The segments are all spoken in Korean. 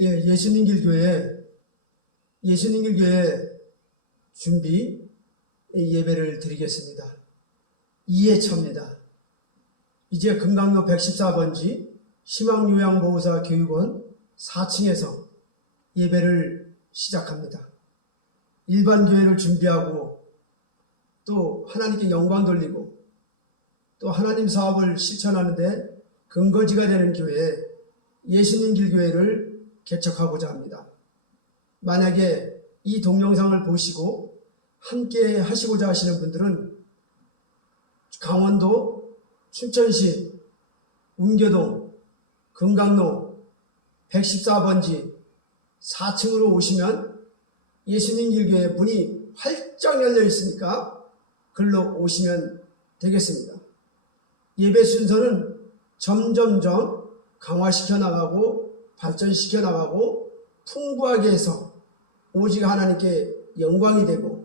예수님길교회 준비 예배를 드리겠습니다. 2회차입니다. 이제 금강로 114번지 희망요양보호사 교육원 4층에서 예배를 시작합니다. 일반 교회를 준비하고 또 하나님께 영광 돌리고 또 하나님 사업을 실천하는데 근거지가 되는 교회, 예수님 길교회를 개척하고자 합니다. 만약에 이 동영상을 보시고 함께 하시고자 하시는 분들은 강원도 춘천시 운교동 금강로 114번지 4층으로 오시면 예수님 길교회 문이 활짝 열려 있으니까 글로 오시면 되겠습니다. 예배 순서는 점점점 강화시켜 나가고 발전시켜 나가고 풍부하게 해서 오직 하나님께 영광이 되고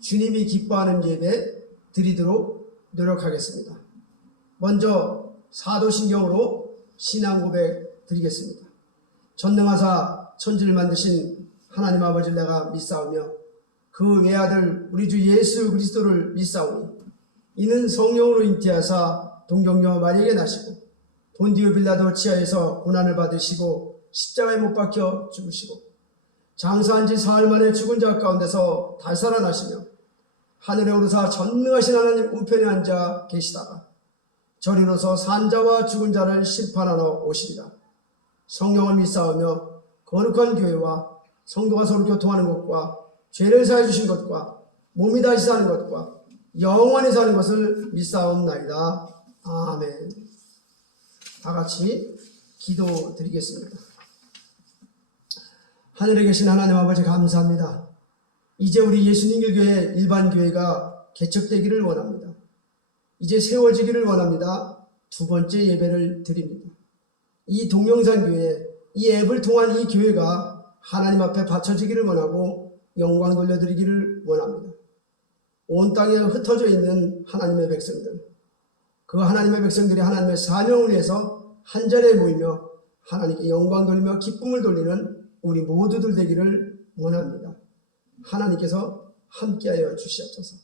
주님이 기뻐하는 예배 드리도록 노력하겠습니다. 먼저 사도신경으로 신앙 고백 드리겠습니다. 전능하사 천지를 만드신 하나님 아버지를 내가 믿사오며 그 외아들 우리 주 예수 그리스도를 믿사오니 이는 성령으로 잉태하사 동정녀 마리에게 나시고 본디오 빌라도 치하에서 고난을 받으시고 십자가에 못 박혀 죽으시고 장사한 지 사흘 만에 죽은 자 가운데서 다시 살아나시며 하늘에 오르사 전능하신 하나님 우편에 앉아 계시다가 저리로서 산자와 죽은 자를 심판하러 오시리라. 성령을 믿사오며 거룩한 교회와 성도가 서로 교통하는 것과 죄를 사해 주신 것과 몸이 다시 사는 것과 영원히 사는 것을 믿사옵나이다. 아멘. 다 같이 기도 드리겠습니다. 하늘에 계신 하나님 아버지 감사합니다. 이제 우리 예수님 길교회 일반 교회가 개척되기를 원합니다. 이제 세워지기를 원합니다. 두 번째 예배를 드립니다. 이 동영상 교회, 이 앱을 통한 이 교회가 하나님 앞에 바쳐지기를 원하고 영광 돌려드리기를 원합니다. 온 땅에 흩어져 있는 하나님의 백성들, 그 하나님의 백성들이 하나님의 사명을 위해서 한자리에 모이며 하나님께 영광 돌리며 기쁨을 돌리는 우리 모두들 되기를 원합니다. 하나님께서 함께하여 주시옵소서.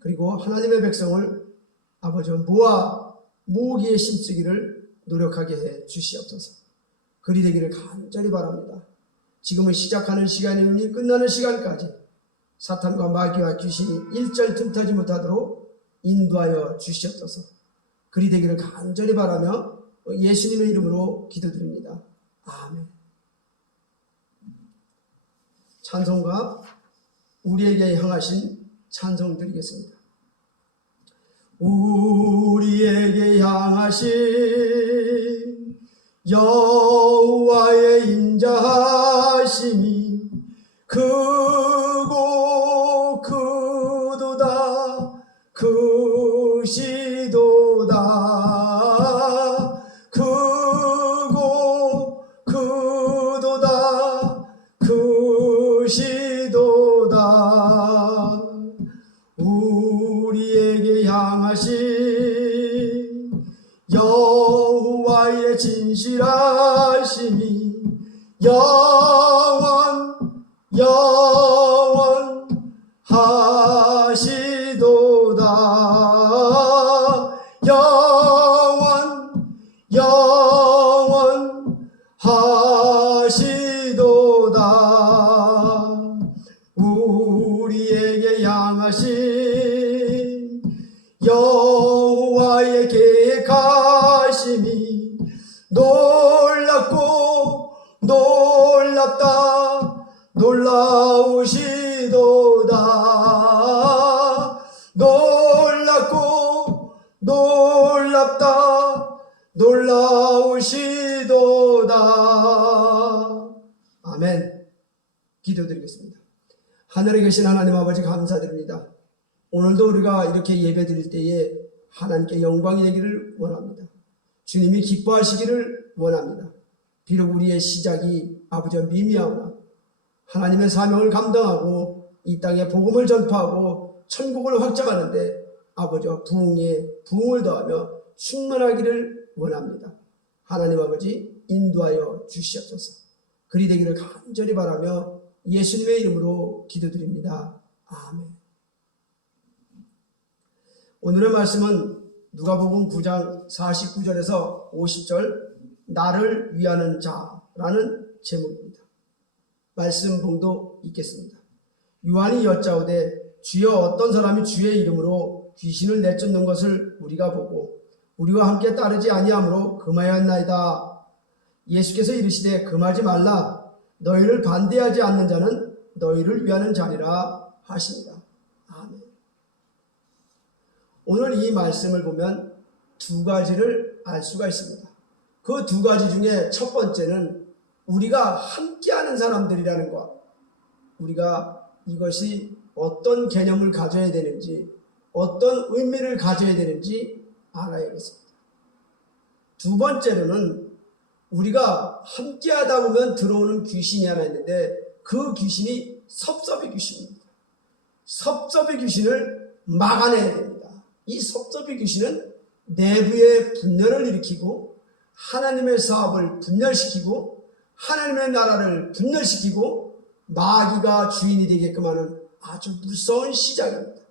그리고 하나님의 백성을 아버지 모으기에 힘쓰기를 노력하게 해 주시옵소서. 그리 되기를 간절히 바랍니다. 지금은 시작하는 시간이니 끝나는 시간까지 사탄과 마귀와 귀신이 일절 틈타지 못하도록 인도하여 주시옵소서. 그리 되기를 간절히 바라며 예수님의 이름으로 기도드립니다. 아멘. 찬송가 우리에게 향하신 찬송 드리겠습니다. 우리에게 향하신 여호와의 인자하심이 크고 크도다 크시도다 크고 크도다 크시도다. 우리에게 향하신 여호와의 진실하심이 영원하시도다. 영원하시도다. 우리에게 향하신 여호와의 계획하심이 놀랍고 놀랍다 놀라우시도다. 놀랍고 놀랍다 놀라우시도다. 아멘. 기도드리겠습니다. 하늘에 계신 하나님 아버지 감사드립니다. 오늘도 우리가 이렇게 예배 드릴 때에 하나님께 영광이 되기를 원합니다. 주님이 기뻐하시기를 원합니다. 비록 우리의 시작이 아버지와 미미하오나 하나님의 사명을 감당하고 이 땅에 복음을 전파하고 천국을 확장하는데 아버지와 부흥에 부흥을 더하며 충만하기를 원합니다. 하나님 아버지 인도하여 주시옵소서. 그리 되기를 간절히 바라며 예수님의 이름으로 기도드립니다. 아멘. 오늘의 말씀은 누가복음 9장 49절에서 50절 나를 위하는 자라는 제목입니다. 말씀 봉도 읽겠습니다. 요한이 여짜오되 주여 어떤 사람이 주의 이름으로 귀신을 내쫓는 것을 우리가 보고 우리와 함께 따르지 아니하므로 금하였나이다. 예수께서 이르시되 금하지 말라. 너희를 반대하지 않는 자는 너희를 위하는 자니라 하십니다. 아멘. 오늘 이 말씀을 보면 두 가지를 알 수가 있습니다. 그 두 가지 중에 첫 번째는 우리가 함께하는 사람들이라는 것, 우리가 이것이 어떤 개념을 가져야 되는지, 어떤 의미를 가져야 되는지 알아야겠습니다. 두 번째로는 우리가 함께하다 보면 들어오는 귀신이 하나 있는데 그 귀신이 섭섭의 귀신입니다. 섭섭의 귀신을 막아내야 됩니다. 이 섭섭의 귀신은 내부의 분열을 일으키고 하나님의 사업을 분열시키고 하나님의 나라를 분열시키고 마귀가 주인이 되게끔 하는 아주 무서운 시작입니다.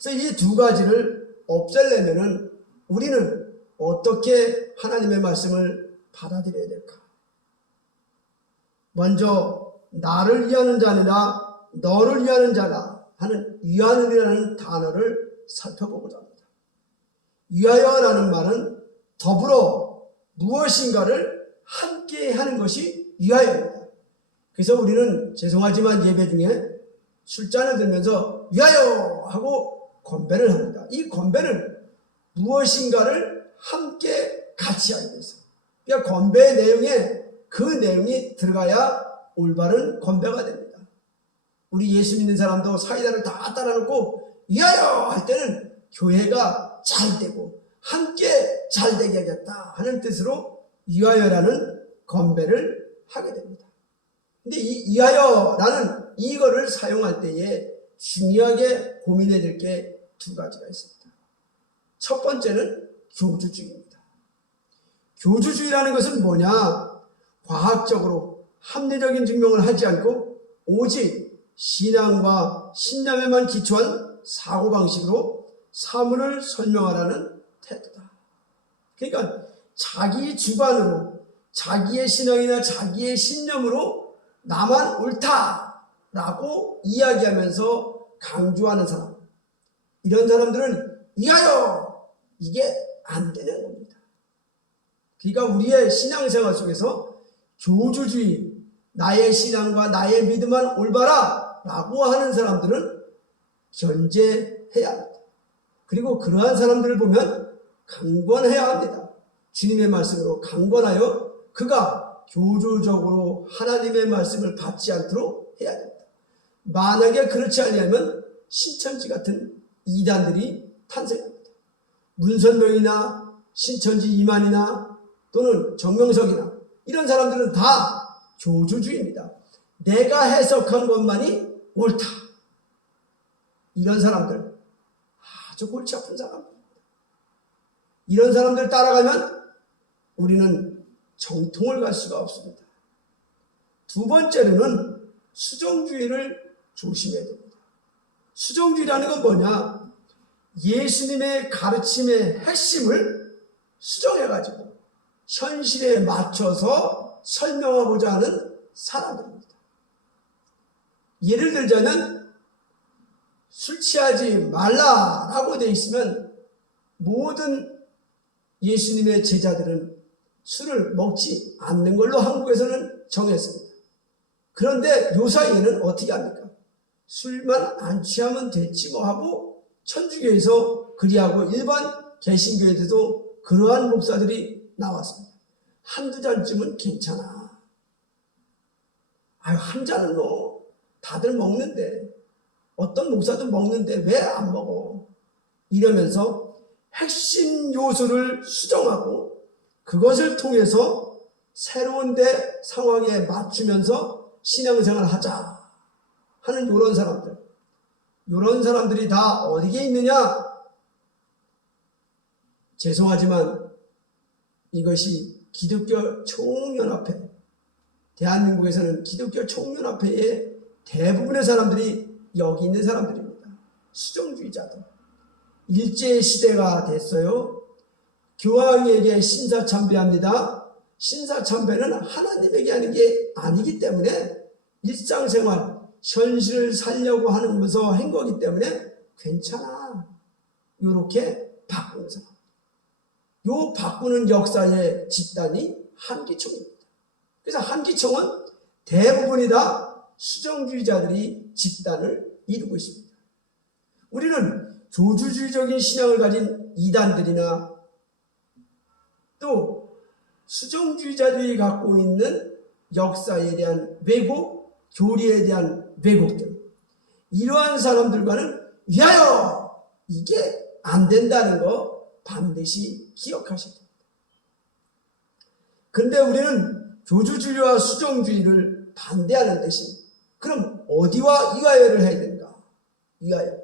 그래서 이 두 가지를 없애려면 우리는 어떻게 하나님의 말씀을 받아들여야 될까? 먼저 나를 위하는 자니라 너를 위하는 자라 하는 위하는이라는 단어를 살펴보고자 합니다. 위하여라는 말은 더불어 무엇인가를 함께 하는 것이 위하여입니다. 그래서 우리는 죄송하지만 예배 중에 술잔을 들면서 위하여 하고 건배를 합니다. 이 건배는 무엇인가를 함께 같이 하기 위해서. 그러니까 건배의 내용에 그 내용이 들어가야 올바른 건배가 됩니다. 우리 예수 믿는 사람도 사이다를 다 따라놓고 위하여 할 때는 교회가 잘 되고 함께 잘 되게 하겠다 하는 뜻으로 위하여라는 건배를 하게 됩니다. 근데 이 위하여라는 이거를 사용할 때에 중요하게 고민해야 될 게 두 가지가 있습니다. 첫 번째는 교주주의입니다. 교주주의라는 것은 뭐냐? 과학적으로 합리적인 증명을 하지 않고 오직 신앙과 신념에만 기초한 사고방식으로 사물을 설명하라는 태도다. 그러니까 자기 주관으로 자기의 신앙이나 자기의 신념으로 나만 옳다라고 이야기하면서 강조하는 사람, 이런 사람들은 위하여 이게 안 되는 겁니다. 그러니까 우리의 신앙생활 속에서 교주주의, 나의 신앙과 나의 믿음만 올바라 라고 하는 사람들은 견제해야 합니다. 그리고 그러한 사람들을 보면 강권해야 합니다. 주님의 말씀으로 강권하여 그가 교조적으로 하나님의 말씀을 받지 않도록 해야 됩니다. 만약에 그렇지 않으면 신천지 같은 이단들이 탄생합니다. 문선명이나 신천지 이만이나 또는 정명석이나 이런 사람들은 다 교주주의입니다. 내가 해석한 것만이 옳다. 이런 사람들 아주 골치 아픈 사람입니다. 이런 사람들 따라가면 우리는 정통을 갈 수가 없습니다. 두 번째로는 수정주의를 조심해야 됩니다. 수정주의라는 건 뭐냐? 예수님의 가르침의 핵심을 수정해가지고 현실에 맞춰서 설명하고자 하는 사람들입니다. 예를 들자면 술 취하지 말라라고 되어 있으면 모든 예수님의 제자들은 술을 먹지 않는 걸로 한국에서는 정했습니다. 그런데 요 사이에는 어떻게 합니까? 술만 안 취하면 됐지 뭐 하고 천주교에서 그리하고 일반 개신교에도 그러한 목사들이 나왔습니다. 한두 잔쯤은 괜찮아. 아유, 한 잔은 뭐 다들 먹는데 어떤 목사도 먹는데 왜 안 먹어? 이러면서 핵심 요소를 수정하고 그것을 통해서 새로운 데 상황에 맞추면서 신앙생활을 하자 하는 이런 사람들. 이런 사람들이 다 어디에 있느냐? 죄송하지만 이것이 기독교 총연합회 대한민국에서는 기독교 총연합회의 대부분의 사람들이 여기 있는 사람들입니다. 수정주의자들. 일제시대가 됐어요. 교황에게 신사참배합니다. 신사참배는 하나님에게 하는 게 아니기 때문에 일상생활, 현실을 살려고 하면서 한 거기 때문에 괜찮아. 이렇게 바꾸는 사람. 요 바꾸는 역사의 집단이 한기총입니다. 그래서 한기총은 대부분이 다 수정주의자들이 집단을 이루고 있습니다. 우리는 조주주의적인 신앙을 가진 이단들이나 또 수정주의자들이 갖고 있는 역사에 대한 왜곡, 교리에 대한 왜곡들, 이러한 사람들과는 위하여 이게 안 된다는 거 반드시 기억하셔야 됩니다. 근데 우리는 조주주의와 수정주의를 반대하는 대신 그럼 어디와 위하여를 해야 되는가? 위하여.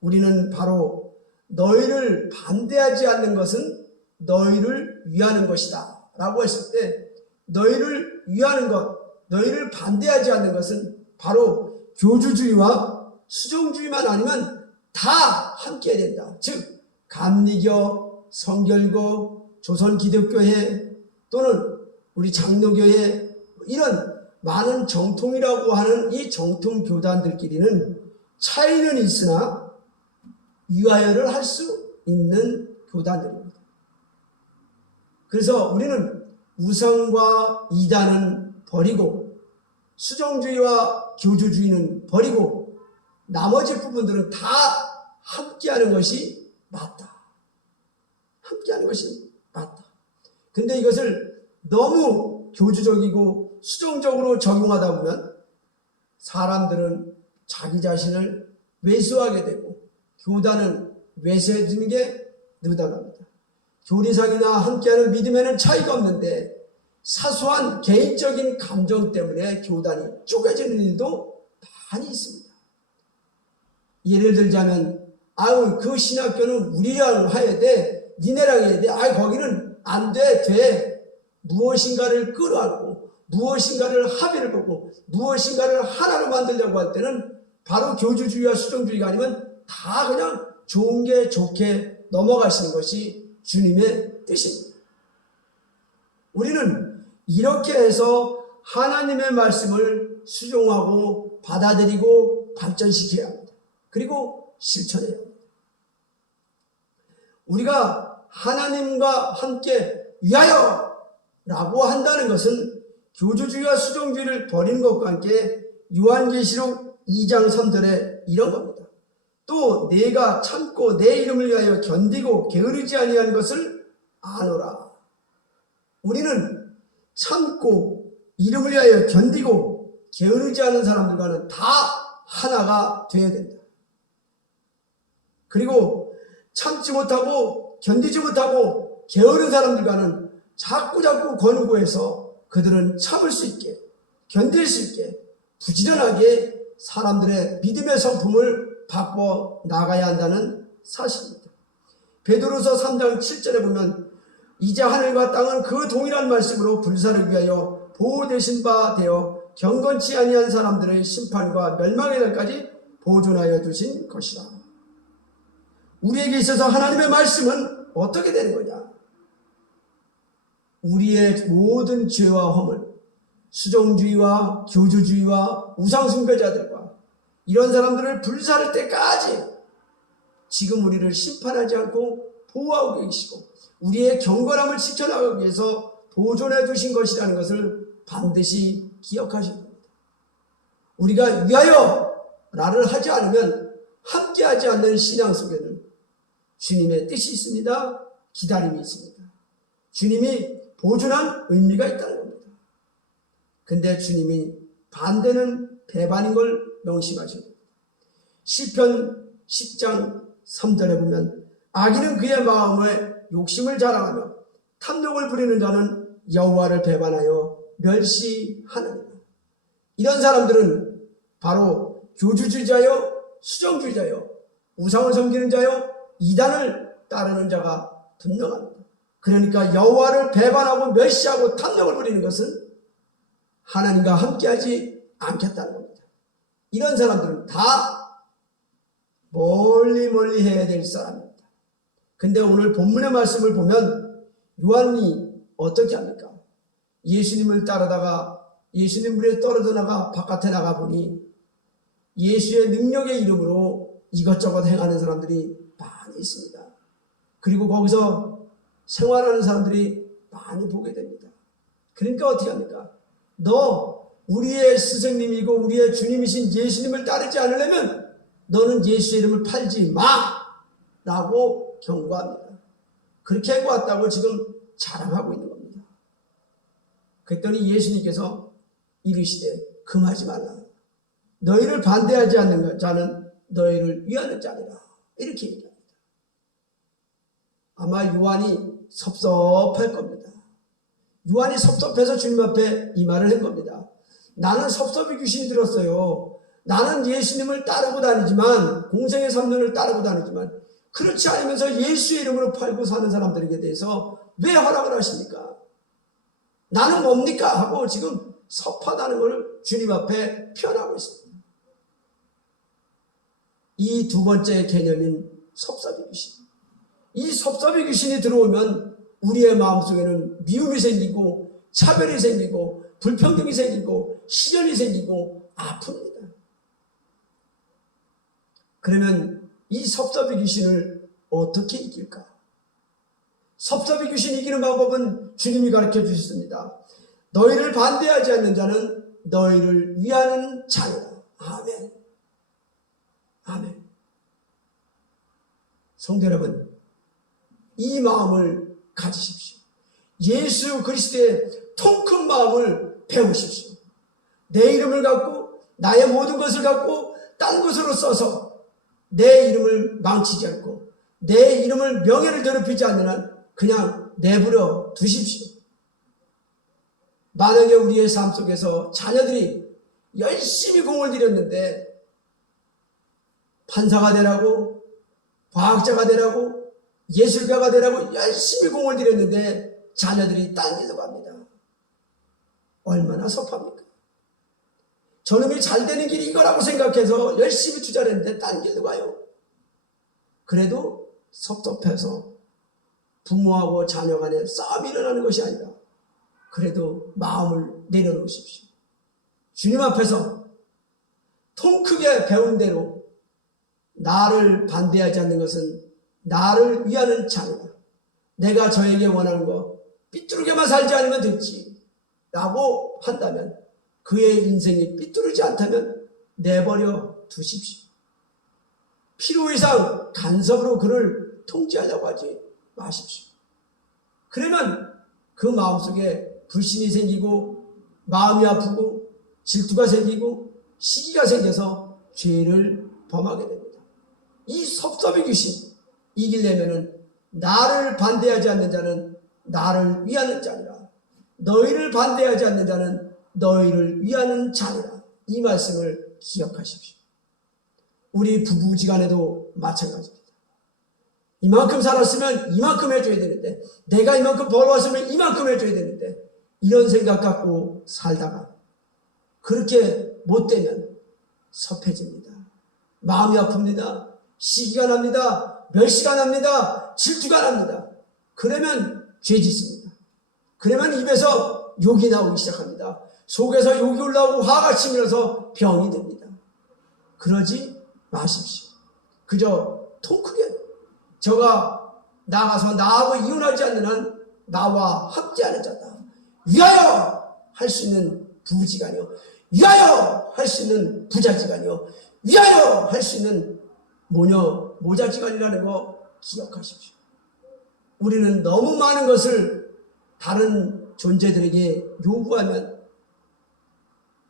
우리는 바로 너희를 반대하지 않는 것은 너희를 위하는 것이다 라고 했을 때 너희를 위하는 것, 너희를 반대하지 않는 것은 바로 교주주의와 수정주의만 아니면 다 함께 해야 된다. 즉 감리교, 성결교, 조선기독교회 또는 우리 장로교회 이런 많은 정통이라고 하는 이 정통교단들끼리는 차이는 있으나 위하여를 할 수 있는 교단들입니다. 그래서 우리는 우상과 이단은 버리고 수정주의와 교주주의는 버리고 나머지 부분들은 다 함께하는 것이 맞다. 함께하는 것이 맞다. 근데 이것을 너무 교주적이고 수정적으로 적용하다 보면 사람들은 자기 자신을 외소하게 되고 교단은 외세해지는 게 느닷합니다. 교리상이나 함께하는 믿음에는 차이가 없는데 사소한 개인적인 감정 때문에 교단이 쪼개지는 일도 많이 있습니다. 예를 들자면 아유 그 신학교는 우리랑 해야 돼, 니네랑 해야 돼, 아유 거기는 안 돼, 돼. 무엇인가를 끌어안고 무엇인가를 합의를 보고 무엇인가를 하나로 만들려고 할 때는 바로 교주주의와 수정주의가 아니면 다 그냥 좋은 게 좋게 넘어가시는 것이 주님의 뜻입니다. 우리는 이렇게 해서 하나님의 말씀을 수용하고 받아들이고 발전시켜야 합니다. 그리고 실천해야 합니다. 우리가 하나님과 함께 위하여 라고 한다는 것은 교주주의와 수정주의를 버리는 것과 함께 요한계시록 2장 3절에 이런 겁니다. 또 내가 참고 내 이름을 위하여 견디고 게으르지 아니한 것을 아노라. 우리는 참고 이름을 위하여 견디고 게으르지 않은 사람들과는 다 하나가 되어야 된다. 그리고 참지 못하고 견디지 못하고 게으른 사람들과는 자꾸 권고해서 그들은 참을 수 있게 견딜 수 있게 부지런하게 사람들의 믿음의 성품을 바꿔 나가야 한다는 사실입니다. 베드로서 3장 7절에 보면 이제 하늘과 땅은 그 동일한 말씀으로 불사를 위하여 보호되신 바 되어 경건치 아니한 사람들의 심판과 멸망의 날까지 보존하여 두신 것이라. 우리에게 있어서 하나님의 말씀은 어떻게 되는 거냐? 우리의 모든 죄와 허물, 수정주의와 교주주의와 우상숭배자들과 이런 사람들을 불사를 때까지 지금 우리를 심판하지 않고 보호하고 계시고 우리의 경건함을 지켜나가기 위해서 보존해 두신 것이라는 것을 반드시 기억하셔야 됩니다. 우리가 위하여라를 하지 않으면 함께하지 않는 신앙 속에는 주님의 뜻이 있습니다. 기다림이 있습니다. 주님이 보존한 의미가 있다는 겁니다. 근데 주님이 반대는 배반인 걸 명심하셔야 됩니다. 시편 10장 3절에 보면 악인은 그의 마음에 욕심을 자랑하며 탐욕을 부리는 자는 여호와를 배반하여 멸시하느니라. 이런 사람들은 바로 교주주의자요, 수정주의자요, 우상을 섬기는 자요, 이단을 따르는 자가 분명합니다. 그러니까 여호와를 배반하고 멸시하고 탐욕을 부리는 것은 하나님과 함께하지 않겠다는 겁니다. 이런 사람들은 다 멀리 해야 될 사람입니다. 근데 오늘 본문의 말씀을 보면 요한이 어떻게 합니까? 예수님을 따르다가 예수님 물에 떨어져 나가 바깥에 나가 보니 예수의 능력의 이름으로 이것저것 행하는 사람들이 많이 있습니다. 그리고 거기서 생활하는 사람들이 많이 보게 됩니다. 그러니까 어떻게 합니까? 너 우리의 스승님이고 우리의 주님이신 예수님을 따르지 않으려면 너는 예수의 이름을 팔지 마! 라고 경고합니다. 그렇게 하고 왔다고 지금 자랑하고 있는 겁니다. 그랬더니 예수님께서 이르시되 금하지 말라. 너희를 반대하지 않는 자는 너희를 위하는 자니라. 이렇게 얘기합니다. 아마 요한이 섭섭할 겁니다. 요한이 섭섭해서 주님 앞에 이 말을 한 겁니다. 나는 섭섭이 귀신이 들었어요. 나는 예수님을 따르고 다니지만 공생의 3년을 따르고 다니지만 그렇지 않으면서 예수의 이름으로 팔고 사는 사람들에게 대해서 왜 허락을 하십니까? 나는 뭡니까? 하고 지금 섭하다는 것을 주님 앞에 표현하고 있습니다. 이 두 번째 개념인 섭섭이 귀신. 이 섭섭이 귀신이 들어오면 우리의 마음속에는 미움이 생기고 차별이 생기고 불평등이 생기고 시련이 생기고 아픕니다. 그러면 이 섭섭이 귀신을 어떻게 이길까? 섭섭이 귀신 이기는 방법은 주님이 가르쳐 주셨습니다. 너희를 반대하지 않는 자는 너희를 위하는 자니라. 아멘. 아멘. 성도 여러분, 이 마음을 가지십시오. 예수 그리스도의 통 큰 마음을 배우십시오. 내 이름을 갖고 나의 모든 것을 갖고 딴 것으로 써서 내 이름을 망치지 않고 내 이름을 명예를 더럽히지 않는 한 그냥 내버려 두십시오. 만약에 우리의 삶 속에서 자녀들이 열심히 공을 들였는데 판사가 되라고 과학자가 되라고 예술가가 되라고 열심히 공을 들였는데 자녀들이 딴 길로 갑니다. 얼마나 섭합니까? 저놈이 잘 되는 길이 이거라고 생각해서 열심히 투자를 했는데 딴 길로 가요. 그래도 섭섭해서 부모하고 자녀 간에 싸움이 일어나는 것이 아니라 그래도 마음을 내려놓으십시오. 주님 앞에서 통 크게 배운 대로 나를 반대하지 않는 것은 나를 위하는 자니라. 내가 저에게 원하는 거 삐뚤게만 살지 않으면 됐지 라고 한다면 그의 인생이 삐뚤지 않다면 내버려 두십시오. 필요 이상 간섭으로 그를 통제하려고 하지 마십시오. 그러면 그 마음속에 불신이 생기고 마음이 아프고 질투가 생기고 시기가 생겨서 죄를 범하게 됩니다. 이 섭섭의 귀신 이기려면은 나를 반대하지 않는 자는 나를 위하는 자니라. 너희를 반대하지 않는 자는 너희를 위하는 자니라. 이 말씀을 기억하십시오. 우리 부부지간에도 마찬가지입니다. 이만큼 살았으면 이만큼 해줘야 되는데 내가 이만큼 벌어왔으면 이만큼 해줘야 되는데 이런 생각 갖고 살다가 그렇게 못되면 섭해집니다. 마음이 아픕니다. 시기가 납니다. 멸시가 납니다. 질투가 납니다. 그러면 죄 짓습니다. 그러면 입에서 욕이 나오기 시작합니다. 속에서 욕이 올라오고 화가 치밀어서 병이 듭니다. 그러지 마십시오. 그저 통 크게 저가 나가서 나하고 이혼하지 않는 한 나와 함께하는 자다. 위하여 할 수 있는 부부지간이요. 위하여 할 수 있는 부자지간이요. 위하여 할 수 있는 모자지간이라는 거 기억하십시오. 우리는 너무 많은 것을 다른 존재들에게 요구하면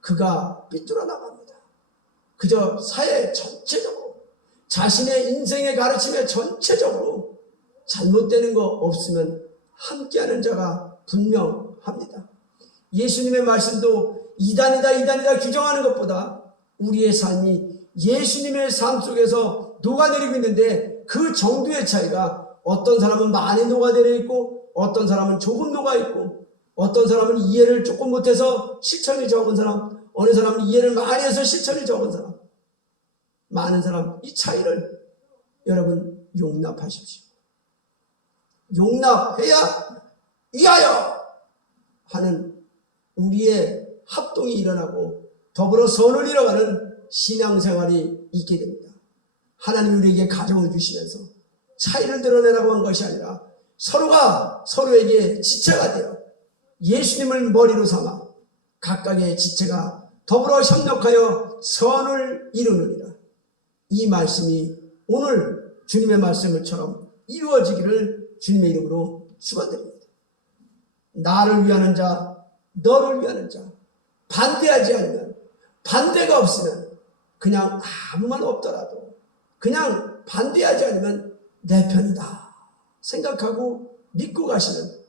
그가 삐뚤어 나갑니다. 그저 사회 전체적으로 자신의 인생의 가르침에 전체적으로 잘못되는 거 없으면 함께하는 자가 분명합니다. 예수님의 말씀도 이단이다 규정하는 것보다 우리의 삶이 예수님의 삶 속에서 녹아내리고 있는데 그 정도의 차이가 어떤 사람은 많이 녹아내려 있고 어떤 사람은 조금 녹아 있고 어떤 사람은 이해를 조금 못해서 실천이 적은 사람, 어느 사람은 이해를 많이 해서 실천이 적은 사람, 많은 사람, 이 차이를 여러분 용납하십시오. 용납해야 위하여 하는 우리의 합동이 일어나고 더불어 선을 이뤄가는 신앙생활이 있게 됩니다. 하나님 우리에게 가정을 주시면서 차이를 드러내라고 한 것이 아니라 서로가 서로에게 지체가 되어 예수님을 머리로 삼아 각각의 지체가 더불어 협력하여 선을 이루느니라. 이 말씀이 오늘 주님의 말씀처럼 이루어지기를 주님의 이름으로 축원드립니다. 나를 위하는 자, 너를 위하는 자, 반대하지 않으면, 반대가 없으면, 그냥 아무 말 없더라도 그냥 반대하지 않으면 내 편이다 생각하고 믿고 가시는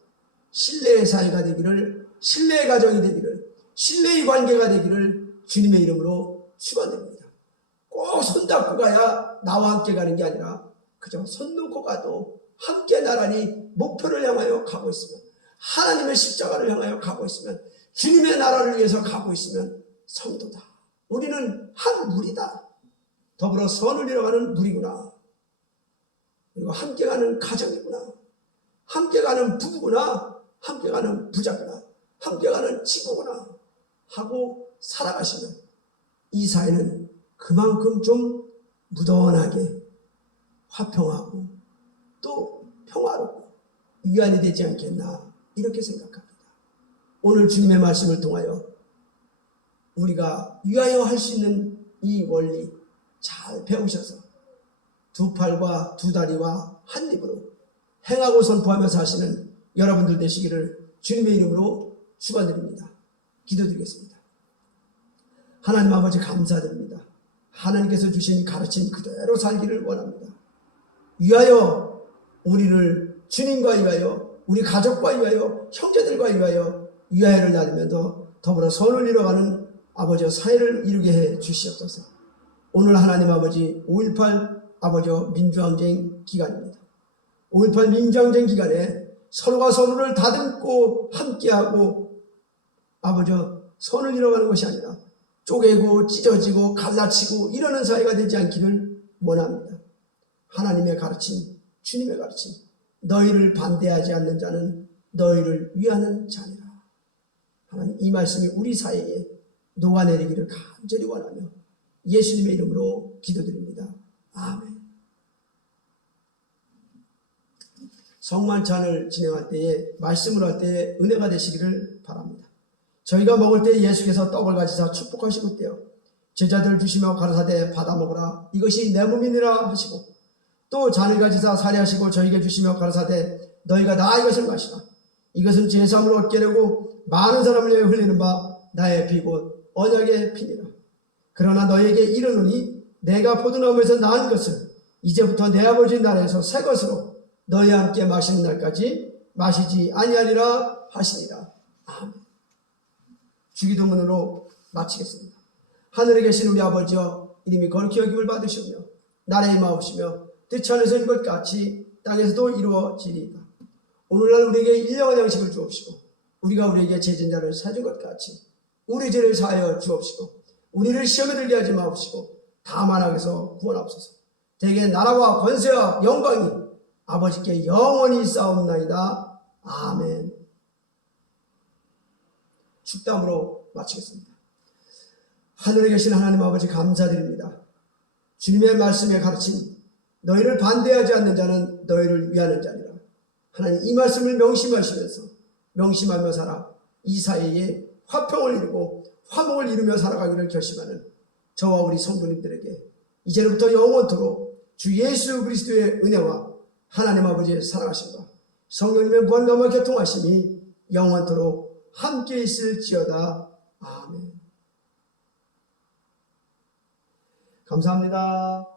신뢰의 사회가 되기를, 신뢰의 가정이 되기를, 신뢰의 관계가 되기를 주님의 이름으로 축원드립니다. 꼭 손잡고 가야 나와 함께 가는 게 아니라 그저 손 놓고 가도 함께 나란히 목표를 향하여 가고 있으면, 하나님의 십자가를 향하여 가고 있으면, 주님의 나라를 위해서 가고 있으면 성도다. 우리는 한 무리다. 더불어 선을 이뤄가는 무리구나. 그리고 함께 가는 가정이구나. 함께 가는 부부구나. 함께 가는 부자구나. 함께 가는 친구구나 하고 살아가시면 이 사회는 그만큼 좀 무던하게 화평하고 또 평화롭고 위안이 되지 않겠나 이렇게 생각합니다. 오늘 주님의 말씀을 통하여 우리가 위하여 할 수 있는 이 원리 잘 배우셔서 두 팔과 두 다리와 한 입으로 행하고 선포하며 사시는 여러분들 되시기를 주님의 이름으로 축원드립니다. 기도드리겠습니다. 하나님 아버지 감사드립니다. 하나님께서 주신 가르침 그대로 살기를 원합니다. 위하여 우리를 주님과 위하여 우리 가족과 위하여 형제들과 위하여를 나누면서 더불어 선을 이뤄가는 아버지의 사회를 이루게 해 주시옵소서. 오늘 하나님 아버지 5.18 아버지 민주항쟁 기간입니다. 5.18 민주항쟁 기간에 서로가 서로를 다듬고 함께하고 아버지 선을 이뤄가는 것이 아니라 쪼개고 찢어지고 갈라치고 이러는 사회가 되지 않기를 원합니다. 하나님의 가르침, 주님의 가르침, 너희를 반대하지 않는 자는 너희를 위하는 자니라. 하나님 이 말씀이 우리 사회에 녹아내리기를 간절히 원하며 예수님의 이름으로 기도드립니다. 아멘. 성만찬을 진행할 때에 말씀을 할 때에 은혜가 되시기를 바랍니다. 저희가 먹을 때 예수께서 떡을 가지사 축복하시고 떼어 제자들 주시며 가라사대 받아 먹으라 이것이 내 몸이니라 하시고 또 잔을 가지사 사례하시고 저에게 주시며 가라사대 너희가 다 이것을 마시라 이것은 제사함을 얻게 되고 많은 사람을 위해 흘리는 바 나의 피 곧 언약의 피니라. 그러나 너희에게 이르노니 내가 포도나무에서 낳은 것을 이제부터 내 아버지 나라에서 새 것으로 너희와 함께 마시는 날까지 마시지 아니하리라 하시니라. 아멘. 주기도문으로 마치겠습니다. 하늘에 계신 우리 아버지여 이름이 거룩히 여김을 받으시오며 나라의 마옵시며 뜻이 하늘에서 이룬 것 같이 땅에서도 이루어지리이다. 오늘날 우리에게 일용할 양식을 주옵시고 우리가 우리에게 죄진 자를 사준 것 같이 우리 죄를 사하여 주옵시고 우리를 시험에 들게 하지 마옵시고 다만 악에서 구원하옵소서. 대개 나라와 권세와 영광이 아버지께 영원히 있사옵나이다. 아멘. 축담으로 마치겠습니다. 하늘에 계신 하나님 아버지 감사드립니다. 주님의 말씀에 가르친 너희를 반대하지 않는 자는 너희를 위하는 자니라. 하나님 이 말씀을 명심하며 살아 이 사회에 화평을 이루고 화목을 이루며 살아가기를 결심하는 저와 우리 성도님들에게 이제부터 영원토록 주 예수 그리스도의 은혜와 하나님 아버지의 사랑하심과 성령님의 무한감화 교통하심이 영원토록 함께 있을지어다. 아멘. 감사합니다.